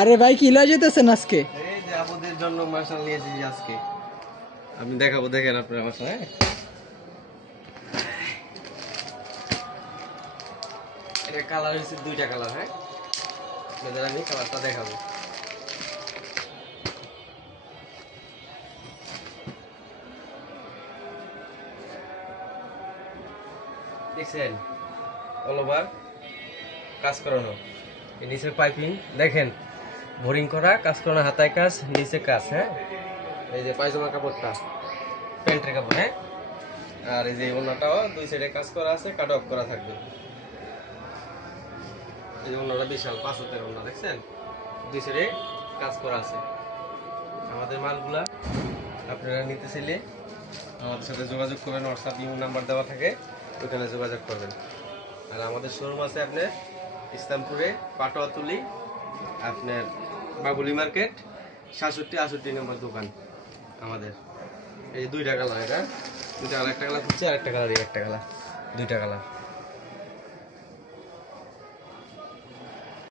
আরে ভাই কি লয়ে যেতেছেন আজকে? এই যে আপনাদের জন্য মাশাল নিয়ে এসেছি আজকে। আমি দেখাবো, দেখেন আপনারা মাশাল। হ্যাঁ, এটা কালার হচ্ছে দুইটা কালার। হ্যাঁ, আপনাদের আমি কালারটা দেখাবো। দেখছেন, অল ওভার কাজ করানো, এই নিচের পাইপিং দেখেন, বোরিং করা, কাজ করানো, হাতায় কাজ, নিচে কাজ। হ্যাঁ, এই যে পায়জামার কাপড়টা, প্যান্টের কাপড়। হ্যাঁ, আর এই যে ওনাটাও দুই সাইডে কাজ করা আছে, কাট অফ করা থাকবে। এই যে ওনাটা বিশাল 5 হাতের ওনা, দেখছেন, দুই সাইডে কাজ করা আছে। আমাদের মালগুলা আপনারা নিতে চাইলে আমাদের সাথে যোগাযোগ করবেন, হোয়াটসঅ্যাপ ইমো নাম্বার দেওয়া থাকে, ওখানে যোগাযোগ করবেন। আর আমাদের শোরুম আছে আপনার ইসলামপুরে, পাটোয়াতুলি, আপনার বাবুলি মার্কেট, 67-68 নম্বর দোকান আমাদের। এই যে দুইটা কালার, এটা দুইটা কালার, একটা কালার হচ্ছে আর একটা কালার, একটা কালার, দুইটা কালার।